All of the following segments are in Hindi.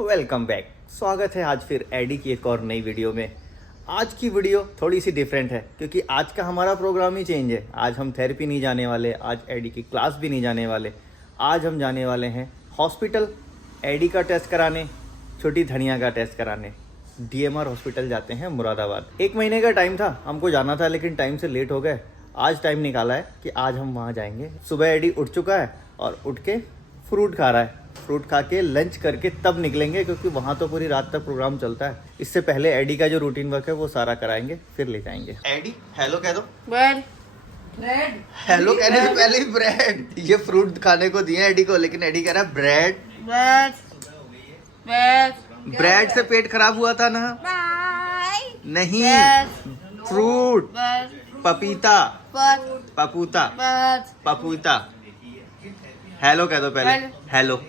Welcome back. स्वागत है आज फिर एडी की एक और नई वीडियो में। आज की वीडियो थोड़ी सी डिफरेंट है क्योंकि आज का हमारा प्रोग्राम ही चेंज है। आज हम थेरेपी नहीं जाने वाले, आज एडी की क्लास भी नहीं जाने वाले। आज हम जाने वाले हैं हॉस्पिटल एडी का टेस्ट कराने, छोटी धनिया का टेस्ट कराने। DMR हॉस्पिटल जाते हैं मुरादाबाद। 1 महीने का टाइम था, हमको जाना था लेकिन टाइम से लेट हो गए। आज टाइम निकाला है कि आज हम वहाँ जाएंगे। सुबह एडी उठ चुका है और उठ के फ्रूट खा रहा है। फ्रूट खा के लंच करके तब निकलेंगे क्योंकि वहाँ तो पूरी रात तक प्रोग्राम चलता है। इससे पहले एडी का जो रूटीन वर्क है वो सारा कराएंगे, फिर ले जाएंगे। एडी हेलो कह दो। ब्रेड ब्रेड हेलो कहने से पहले ही ब्रेड। ये फ्रूट खाने को दिए एडी को, लेकिन एडी कह रहा है ब्रेड। ब्रेड ब्रेड ब्रेड से पेट खराब हुआ था ना? नहीं, फ्रूट, पपीता, पपूता, पपूता। हेलो कह दो पहले। Hello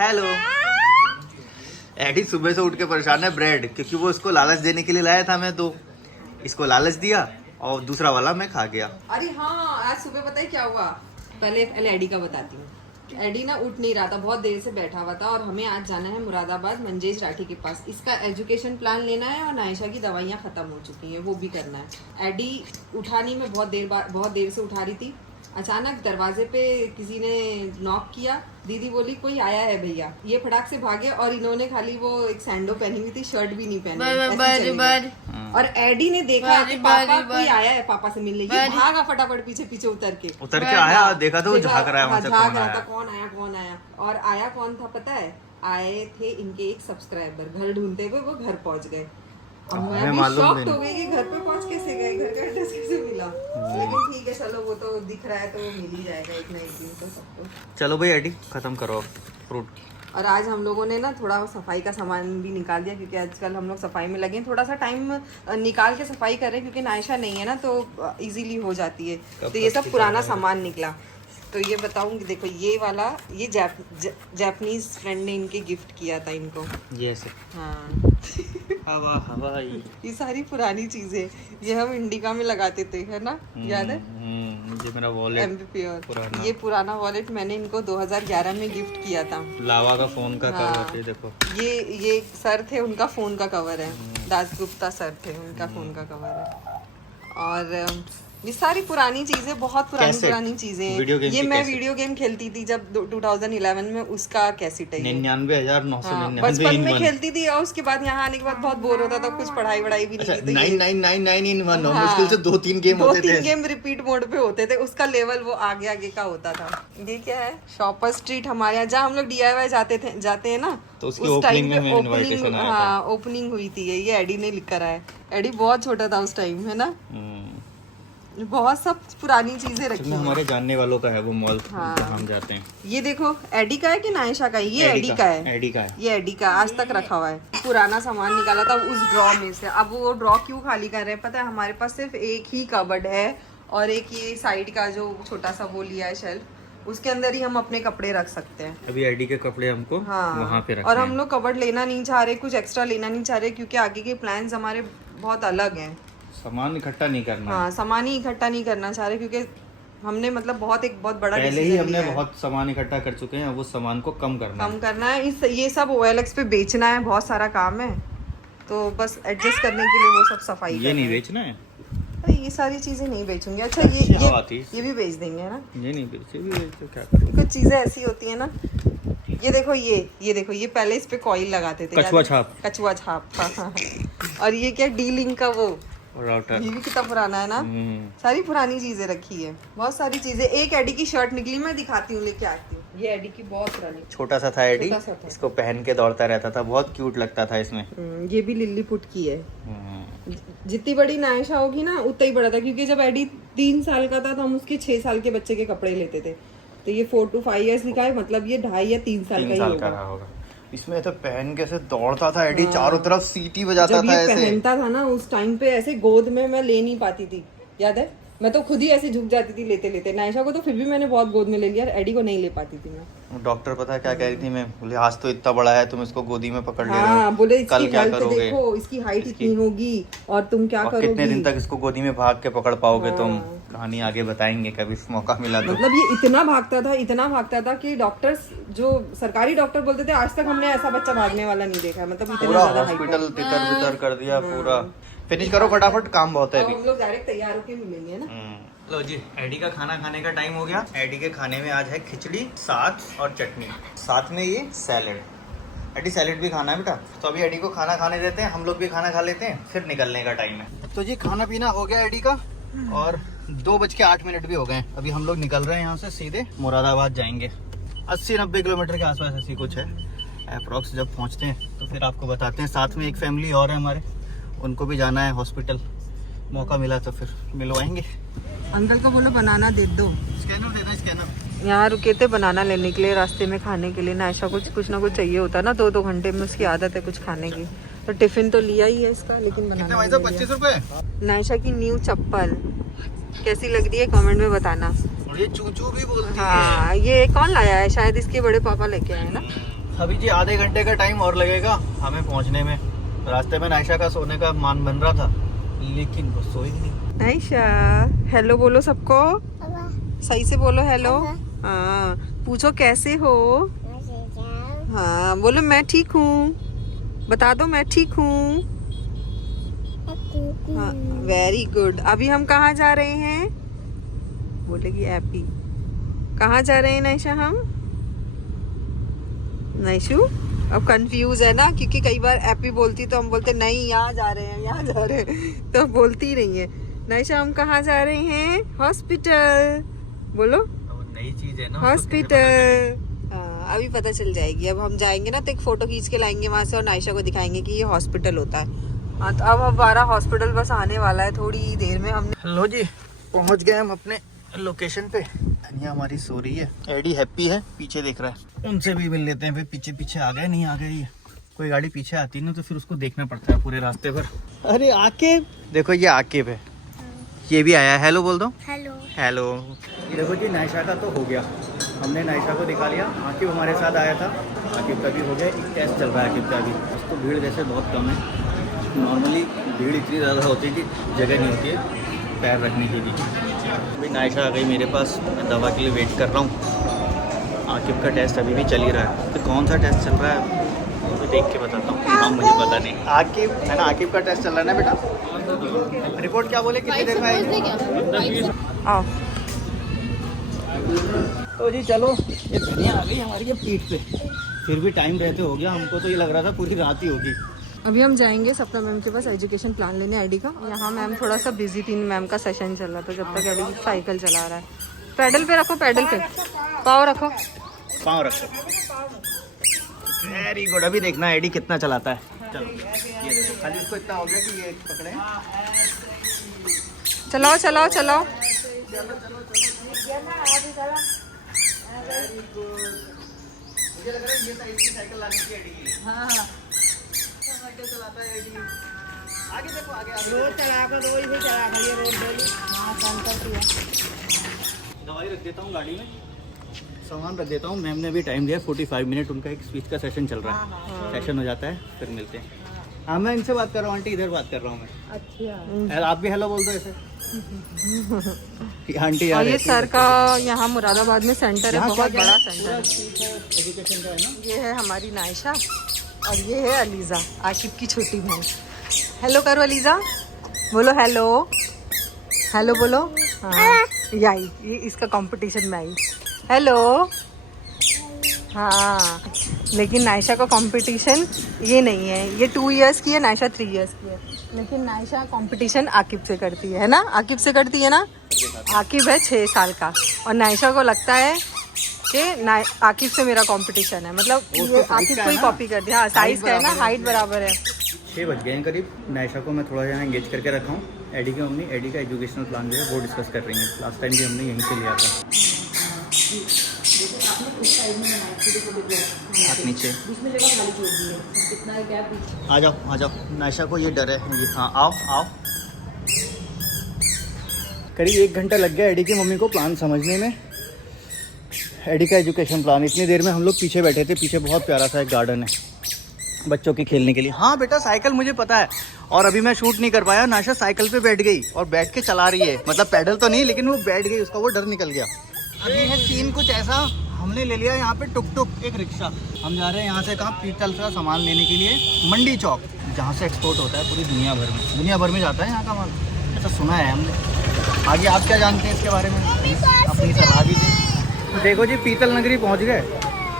hello. एडी सुबह से उठ के परेशान है ब्रेड, क्योंकि वो इसको लालच देने के लिए लाया था मैं, तो इसको लालच दिया और दूसरा वाला मैं खा गया। अरे हाँ, आज सुबह पता है क्या हुआ? पहले एडी का बताती हूँ। एडी ना उठ नहीं रहा था, बहुत देर से बैठा हुआ था और हमें आज जाना है मुरादाबाद मंजेश राठी के पास। इसका एजुकेशन प्लान लेना है और नायशा की दवाइयाँ खत्म हो चुकी हैं, वो भी करना है। एडी उठानी में बहुत देर से उठा रही थी। अचानक दरवाजे पे किसी ने नॉक किया। दीदी बोली कोई आया है भैया। ये फटाक से भागे और इन्होंने खाली वो एक सैंडो पहनी हुई थी, शर्ट भी नहीं पहनी, ऐसे चले गए। और एडी ने देखा कि पापा कोई आया है, पापा से मिलने। ये भागा फटाफट पीछे उतर के आया, देखा तो वो झाँक रहा है, झाँक रहा था कौन आया। और आया कौन था पता है? आए थे इनके एक सब्सक्राइबर। घर ढूंढते हुए वो घर पहुंच गए। मैं भी शॉक्ड हो गई कि घर पे पहुंच कैसे गए, घर का एड्रेस कैसे मिला। लेकिन ठीक है, चलो वो तो दिख रहा है तो वो मिल ही जाएगा एक ना एक दिन तो सबको। चलो भाई एडी खत्म करो फ्रूट। और आज हम लोगों ने ना थोड़ा सफाई का सामान भी निकाल दिया क्योंकि आजकल हम लोग सफाई में लगे हैं। थोड़ा सा टाइम निकाल के सफाई कर रहे हैं क्योंकि नायशा नहीं है ना, तो इजीली हो जाती है। तो ये सब पुराना सामान निकला। तो ये बताऊंगी, देखो ये वाला, ये जापानीज फ्रेंड ने इनके गिफ्ट किया था इनको। ये सब हाँ हवा ये सारी पुरानी चीजें, ये हम इंडिका में लगाते थे, है ना? याद है? ये मेरा वॉलेट MVP और ये पुराना वॉलेट मैंने इनको 2011 में गिफ्ट किया था। लावा का फोन का कवर है, देखो ये सर थे, उनका फोन का कवर है। दास गुप्ता सर थे, उनका फोन का कवर है। और ये सारी पुरानी चीजें, बहुत पुरानी चीजें। ये मैं वीडियो गेम खेलती थी जब 2011 में, उसका कैसेट है। 99,999 बचपन में खेलती थी और उसके बाद यहाँ आने के बाद बहुत बोर होता था, कुछ पढ़ाई वढ़ाई भी नहीं की। 9999 in 1 मुश्किल से 2-3 गेम होते थे। 2-3 गेम रिपीट मोड पे होते थे, उसका लेवल वो आगे का होता था। ये क्या है? शॉपर स्ट्रीट हमारे यहाँ, जहाँ हम लोग DIY जाते हैं ना, तो उसकी ओपनिंग में इनविटेशन आया था। हाँ, ओपनिंग हुई थी। ये एडी ने लिख कर आया। एडी बहुत छोटा था उस टाइम, है ना? बहुत सब पुरानी चीजें रखी हैं। हमारे जानने वालों का है वो मॉल, हम जाते हैं। ये देखो एडी का है कि नायशा का है? ये एडी का है। ये एडी का आज तक रखा हुआ है। पुराना सामान निकाला था उस ड्रॉ में से। अब वो ड्रॉ क्यों खाली कर रहे हैं पता है? हमारे पास सिर्फ एक ही कबर्ड है और एक ये साइड का जो छोटा सा वो लिया है शेल्फ, उसके अंदर ही हम अपने कपड़े रख सकते हैं। अभी एडी के कपड़े हमको वहाँ पे रखने और हम लोग कबर्ड लेना नहीं चाह रहे, कुछ एक्स्ट्रा लेना नहीं चाह रहे क्योंकि आगे के प्लान्स हमारे बहुत अलग हैं। सामान इकट्ठा नहीं करना। हाँ, सामान ही इकट्ठा नहीं करना चाह रहे क्योंकि हमने मतलब बहुत बड़ा पहले ही हमने बहुत सामान इकट्ठा कर चुके हैं, वो सामान को कम करना है। ये सब OLX पे बेचना है, बहुत सारा काम है, तो बस एडजस्ट करने के लिए वो सब सफाई। ये नहीं बेचना है? अरे ये सारी चीजें नहीं बेचूंगी। अच्छा ये भी बेच देंगे, है ना? ये नहीं बेचे भी तो क्या करोगे? कुछ चीजें ऐसी होती है ना। ये देखो ये पहले इस पे कॉइल लगाते थे, कछुआ छाप। हाँ। और ये क्या D-Link का वो राउटर, ये भी कितना पुराना है ना। सारी पुरानी चीजें रखी है, बहुत सारी चीजें। एक एडी की शर्ट निकली, मैं दिखाती हूँ, लेके आती हूँ। ये एडी की बहुत पुरानी, छोटा सा था एडी, इसको पहन के दौड़ता रहता था, बहुत क्यूट लगता था इसमें। ये भी लिलीपुट की है। जितनी बड़ी नायशा होगी ना उतना ही बड़ा था, क्योंकि जब एडी 3 साल का था तो हम उसके 6 साल के बच्चे के कपड़े लेते थे। तो ये 4 to 5 years लिखा है, मतलब ये 2.5 या 3 साल का ही होगा। इसमें तो पहन के ऐसे दौड़ता था एडी, चारों तरफ सीटी बजाता था। जब ये पहनता था ना उस टाइम पे, ऐसे गोद में मैं ले नहीं पाती थी, याद है? मैं तो खुद ही ऐसे झुक जाती थी लेते। नायशा को तो फिर भी मैंने बहुत गोद में ले लिया, एडी को नहीं ले पाती थी मैं। डॉक्टर पता है क्या कह रही थी? मैं बोले आज तो इतना बड़ा है, तुम इसको गोदी में पकड़ ले रहे हो। बोले कल क्या करोगे? देखो इसकी हाइट इतनी होगी और तुम क्या करोगे? कितने दिन तक इसको गोदी में भाग के पकड़ पाओगे तुम? कहानी आगे बताएंगे कभी मौका मिला तो। मतलब ये इतना भागता था कि डॉक्टर्स जो सरकारी डॉक्टर बोलते थे आज तक हमने ऐसा बच्चा भागने वाला नहीं देखा। मतलब इतना पूरा ज्यादा हॉस्पिटल तितर बितर कर दिया पूरा। फिनिश करो फटाफट, काम बहुत है अभी। हम लोग डायरेक्ट तैयार होके मिलेंगे ना। लो जी, एडी का खाना खाने का टाइम हो गया। एडी के खाने में आज है खिचड़ी, साग और चटनी, साथ में ये सैलेड। एडी सैलेड भी खाना है बेटा। तो अभी एडी को खाना खाने देते हैं, हम लोग भी खाना खा लेते हैं, फिर निकलने का टाइम है। तो जी खाना पीना हो गया एडी का और 2:08 भी हो गए। अभी हम लोग निकल रहे हैं यहाँ से, सीधे मुरादाबाद जाएंगे। 80-90 किलोमीटर के आसपास ऐसी कुछ है अप्रॉक्स। जब पहुँचते हैं तो फिर आपको बताते हैं। साथ में एक फैमिली और है हमारे, उनको भी जाना है हॉस्पिटल। मौका मिला तो फिर मिलवाएंगे। अंकल को बोलो बनाना दे दो। स्कैनर दे दो, स्कैनर। यहाँ रुके थे बनाना लेने के लिए, रास्ते में खाने के लिए। नायशा कुछ ना कुछ चाहिए होता है ना, 2-2 घंटे में उसकी आदत है कुछ खाने की। तो टिफिन तो लिया ही है इसका, लेकिन बनाना भाई साहब 25 रुपए। नायशा की न्यू चप्पल कैसी लग रही है कमेंट में बताना। और ये चूचू भी बोलती हाँ, ये कौन लाया है? शायद इसके बड़े पापा लेके आए ना। अभी जी आधे घंटे का टाइम और लगेगा हमें पहुंचने में। रास्ते में नायशा का सोने का मान बन रहा था, लेकिन वो सोई नहीं। नायशा हेलो बोलो सबको, सही से बोलो हेलो। हाँ, पूछो कैसे हो। हाँ बोलो मैं ठीक हूँ, बता दो मैं ठीक हूँ। हाँ वेरी गुड। अभी हम कहाँ जा रहे हैं? बोलेगी एपी। कहाँ जा रहे हैं नायशा हम? नायशू अब कंफ्यूज है ना, क्योंकि कई बार एपी बोलती तो हम बोलते नहीं यहाँ जा रहे हैं, यहाँ जा रहे हैं, तो बोलती नहीं है। नायशा हम कहाँ जा रहे हैं? हॉस्पिटल। बोलो नई चीज है ना, हॉस्पिटल। हाँ अभी पता चल जाएगी। अब हम जाएंगे ना तो एक फोटो खींच के लाएंगे वहां से और नायशा को दिखाएंगे कि ये हॉस्पिटल होता है। हाँ तो अब हमारा हॉस्पिटल बस आने वाला है थोड़ी देर में। हमने लो जी पहुंच गए हम अपने लोकेशन पे। धनिया हमारी सो रही है, एडी हैप्पी है, पीछे देख रहा है। उनसे भी मिल लेते हैं। फिर पीछे पीछे आ गए, नहीं आ गई। कोई गाड़ी पीछे आती ना तो फिर उसको देखना पड़ता है पूरे रास्ते पर। अरे आकिब, देखो ये आकिब है, ये भी आया है। हेलो बोल दो। हेलो। हेलो। देखो जी नायशा का तो हो गया, हमने नायशा को दिखा लिया। आकिब हमारे साथ आया था, आकिब का भी हो गया। एक टेस्ट चल रहा है आकिब का भी। तो भीड़ वैसे बहुत कम है। नॉर्मली भीड़ इतनी ज़्यादा होती है कि जगह नहीं होती है पैर रखने की भी। अभी नायशा आ गई मेरे पास, मैं दवा के लिए वेट कर रहा हूँ। आकिब का टेस्ट अभी भी चल ही रहा है। तो कौन सा टेस्ट चल रहा है तो देख के बताता हूँ। हाँ मुझे पता नहीं। आकिब है ना, आकिब का टेस्ट चल रहा है ना बेटा। रिपोर्ट क्या बोले, कितनी देर में आएगी? आओ। तो जी चलो, ये धनिया आ गई हमारी ये पीठ पे। फिर भी टाइम रहते हो गया, हमको तो ये लग रहा था पूरी रात ही होगी। अभी हम जाएंगे सपना मैम के पास एजुकेशन प्लान लेने आईडी का। यहाँ मैम थोड़ा सा बिजी थी, मैम का सेशन चल रहा था जब तक अभी साइकिल चला रहा है। पैडल पे रखो, पैडल पे पाँव रखो, पाँव रखो। Very good. अभी देखना एडी कितना चलाता है। चलो ये देखो, खाली इसको इतना हो गया कि ये पकड़े। चलाओ चलाओ चलाओ। मुझे लग रहा है ये साइड की साइकिल लानी चाहिए एडी के लिए। हाँ साइकिल चलाता है एडी। आगे देखो, आगे आगे रोड चला कर रोड भी चला कर ये रोड डेली। हाँ काम करती है। दवाई रख देता हूँ गाड़ी में, सामान रख देता हूँ। मैम ने भी टाइम दिया 45 मिनट, उनका एक स्पीच का सेशन चल रहा है। सेशन हो जाता है फिर मिलते हैं। हाँ मैं इनसे बात कर रहा हूँ, आंटी इधर बात कर रहा हूँ मैं। अच्छा आप भी हेलो बोल दो ऐसे। आंटी और ये सर का यहाँ मुरादाबाद में सेंटर है, बहुत बड़ा सेंटर है। एजुकेशन का है ना। ये है हमारी नायशा और ये है अलीजा, आकिब की छोटी बहन। हेलो करो अलीजा, बोलो हेलो। हेलो बोलो। हाँ यही, ये इसका कंपटीशन में आई। हेलो। हाँ लेकिन नायशा का कंपटीशन ये नहीं है, ये 2 इयर्स की है, नायशा 3 इयर्स की है। लेकिन नायशा कंपटीशन आकिब से करती है ना, आकिब से करती है ना। आकिब है 6 साल का और नायशा को लगता है कि आकिब से मेरा कंपटीशन है। मतलब ये आकिब को ही कॉपी कर दिया। हाँ साइज का है ना, हाइट बराबर है। 6 बज गए हैं करीब। नायशा को मैं थोड़ा यहाँ एंगेज करके रखा हूँ। एडी की मम्मी एडी का एजुकेशनल प्लान जो है वो डिस्कस कर रही है। लास्ट टाइम भी हमने यहीं से लिया था। हाथ नीचे, आ जाओ आ जाओ। नायशा को ये डर है। ये हाँ आओ आओ। करीब 1 घंटा लग गया एडी की मम्मी को प्लान समझने में। एडी का एजुकेशन प्लान। इतनी देर में हम लोग पीछे बैठे थे। पीछे बहुत प्यारा सा एक गार्डन है बच्चों के खेलने के लिए। हाँ बेटा साइकिल मुझे पता है। और अभी मैं शूट नहीं कर पाया, नायशा साइकिल पे बैठ गई और बैठ के चला रही है, मतलब पैडल तो नहीं लेकिन वो बैठ गई, उसका वो डर निकल गया। अभी है सीन कुछ ऐसा, हमने ले लिया यहाँ पे टुक टुक एक रिक्शा। हम जा रहे हैं यहाँ से कहाँ, पीतल का सामान लेने के लिए मंडी चौक, जहाँ से एक्सपोर्ट होता है पूरी दुनिया भर में जाता है यहाँ का माल, ऐसा सुना है हमने। आगे आप क्या जानते हैं इसके बारे में, अपनी सलाह भी दें। देखो जी पीतल नगरी पहुँच गए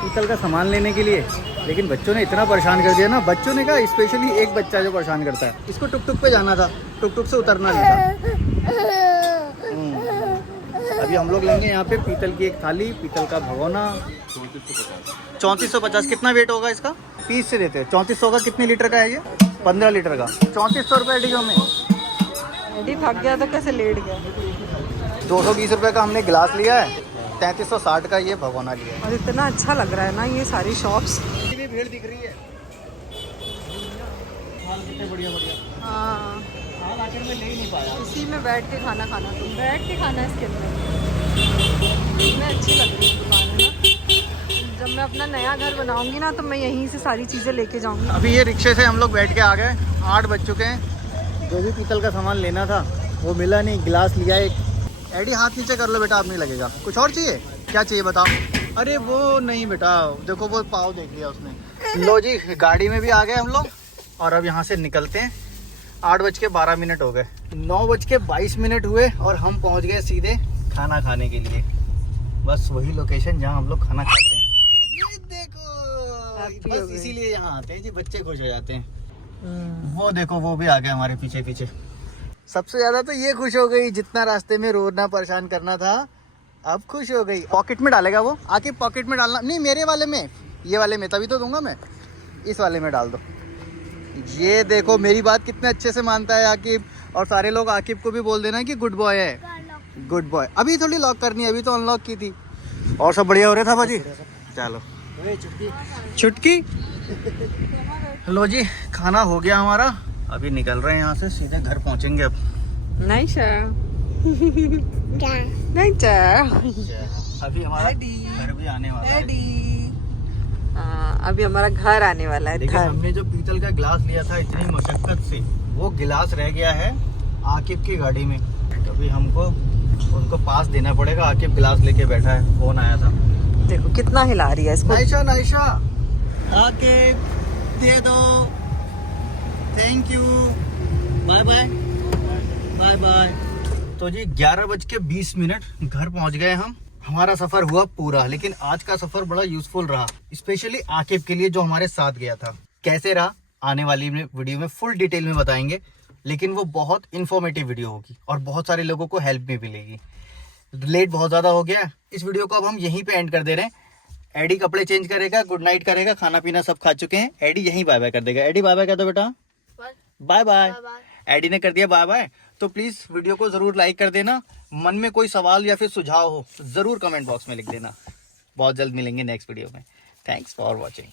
पीतल का सामान लेने के लिए, लेकिन बच्चों ने इतना परेशान कर दिया ना, बच्चों ने कहा स्पेशली एक बच्चा जो परेशान करता है, इसको टुक टुक पे जाना था, टुक टुक से उतरना नहीं था। अभी हम लोग लेंगे यहाँ पे पीतल की एक थाली, पीतल का भगोना 3450। कितना वेट होगा इसका, पीस से देते हैं 3400 का। कितने लीटर का है ये, 15 लीटर का, 3400 रुपये डीओ में। एडी थक गया तो कैसे लेट गया। 220 रुपये का हमने गिलास लिया है, 3360 का ये भगोना लिया है। और इतना अच्छा लग रहा है ना ये सारी शॉप्स, भी भीड़ दिख रही है, हाल कितने बढ़िया बढ़िया। हाँ हाल आखिर में ले ही नहीं पाया। इसी में बैठ के खाना खाना, तुम बैठ के खाना इसके अंदर। इसमें अच्छी लग रही है दुकान है ना, जब मैं अपना नया घर बनाऊंगी ना तो मैं यहीं से सारी चीज़ें लेके जाऊंगी। अभी ये रिक्शे से हम लोग बैठ के आ गए, 8 बज चुके हैं। जो भी पीतल का सामान लेना था वो मिला नहीं, गिलास लिया एक। एडी हाथ नीचे कर लो बेटा, अब नहीं लगेगा। कुछ और चाहिए, क्या चाहिए बताओ। अरे वो नहीं बेटा, देखो वो पाव देख लिया उसने। लो जी गाड़ी में भी आ गए हम लोग और अब यहाँ से निकलते हैं। 8:12 हो गए, 9:22 हुए और हम पहुँच गए सीधे खाना खाने के लिए। बस वही लोकेशन जहाँ हम लोग खाना खाते हैं। ये देखो, बस इसीलिए यहाँ आते हैं जी, बच्चे खुश हो जाते हैं। वो देखो वो भी आ गए हमारे पीछे पीछे। सबसे ज्यादा तो ये खुश हो गई, जितना रास्ते में रोना परेशान करना था अब खुश हो गई। पॉकेट में डालेगा वो, आके पॉकेट में डालना नहीं, मेरे वाले में, ये वाले में तभी तो दूंगा मैं, इस वाले में डाल दो। ये देखो मेरी बात कितने अच्छे से मानता है आकिब, और सारे लोग आकिब को भी बोल देना कि गुड बॉय है, गुड बॉय। अभी थोड़ी लॉक करनी है, अभी तो अनलॉक की थी। और सब बढ़िया हो रहा था भाजी, चलो चुटकी। लो जी खाना हो गया हमारा, अभी निकल रहे हैं यहाँ से, सीधे घर पहुँचेंगे अब। नाइशा नाइशा अभी हमारा घर भी आने वाला है। अभी हमारा घर आने वाला है। लेकिन हमने जो पीतल का गिलास लिया था इतनी मशक्कत से, वो गिलास रह गया है आकिब की गाड़ी में। अभी हमको उनको पास देना पड़ेगा। आकिब गिलास लेके बैठा है, फोन आया था। देखो कितना हिला रही है इसको। नाइशा नाइशा आकिब दे दो, thank you, bye bye bye bye. तो जी 11:20 घर पहुंच गए हम। हमारा सफर हुआ पूरा, लेकिन आज का सफर बड़ा यूजफुल रहा, स्पेशली आकिब के लिए जो हमारे साथ गया था। कैसे रहा आने वाली वीडियो में फुल डिटेल में बताएंगे, लेकिन वो बहुत इन्फॉर्मेटिव वीडियो होगी और बहुत सारे लोगों को हेल्प भी मिलेगी। लेट बहुत ज्यादा हो गया, इस वीडियो को अब हम यहीं पे एंड कर दे रहे हैं। एडी कपड़े चेंज करेगा, गुड नाइट करेगा, खाना पीना सब खा चुके हैं। एडी यहीं बाय बाय कर देगा। एडी बाय बाय कर दो बेटा, बाय बाय। एडी ने कर दिया बाय बाय। तो प्लीज वीडियो को जरूर लाइक कर देना। मन में कोई सवाल या फिर सुझाव हो जरूर कमेंट बॉक्स में लिख देना। बहुत जल्द मिलेंगे नेक्स्ट वीडियो में। Thanks for watching.